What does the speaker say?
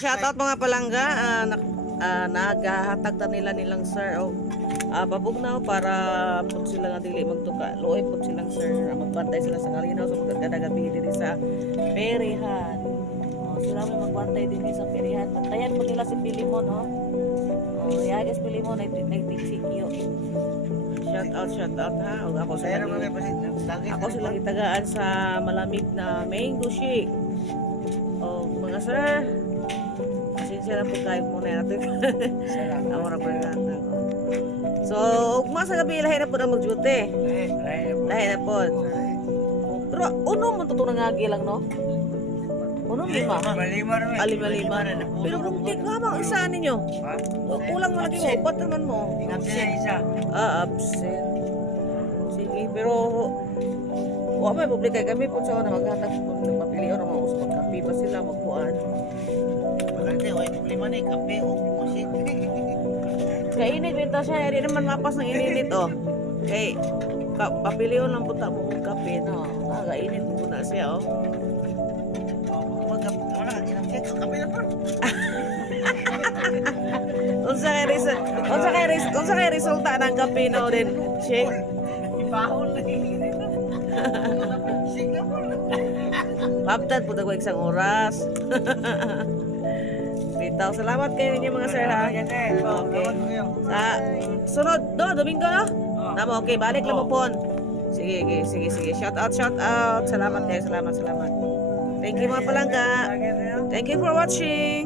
shoutout mga palangga. Uh, na, uh, nagahatag ta nila nilang sir. Oh, uh, babugnaw para pud sila nga dili magtuka. Luoy pud silang sir. Ah, magbantay sila sa kalinaw so magkadagabi diri sa Perihan. Oh, sila may magbantay din sa Perihan. Bantayan po nila si Pilimon, oh. Oh, yagas Pilimon ay nagtiksikyo. Shout out, shout out ha. O, ako sa Pero mga pasit, lagi ako sila itagaan sa malamig na mango shake. O mga sir, pasensya na po kayo muna natin. Ako na po yung. So, ugma sa gabi, lahi na po na mag-duty. Lahi na po. Pero, uno mo ito nangagi lang, no? Uno, lima. Malima rin. Ah, lima, lima. Pero kung di ka bang isa ninyo, Ha? kulang malaki mo, ba't naman mo? Absent isa. Ah, absent. Sige, pero wa may publika kami po sa na maghatag po ng papili o mga usap kape pa sila magkuan. Problema na eh. Kape o masit. Kainit benta siya, hindi naman mapas ng ininit oh. Kay ka, papili o lang punta mo ng kape no. Nagainit mo na siya oh. Unsa kay result, unsa kay result, unsa kay resulta ng kape no din shake. Singapore. Mabtad po ko isang oras. Bitaw, salamat kayo ninyo mga sir ha. Okay. Sa sunod, do, Domingo no? Namo, okay, balik lang mo po. Sige, sige, sige, sige. Shout out, shout out. Salamat kayo, salamat, salamat. Thank you mga palangga. Thank you for watching.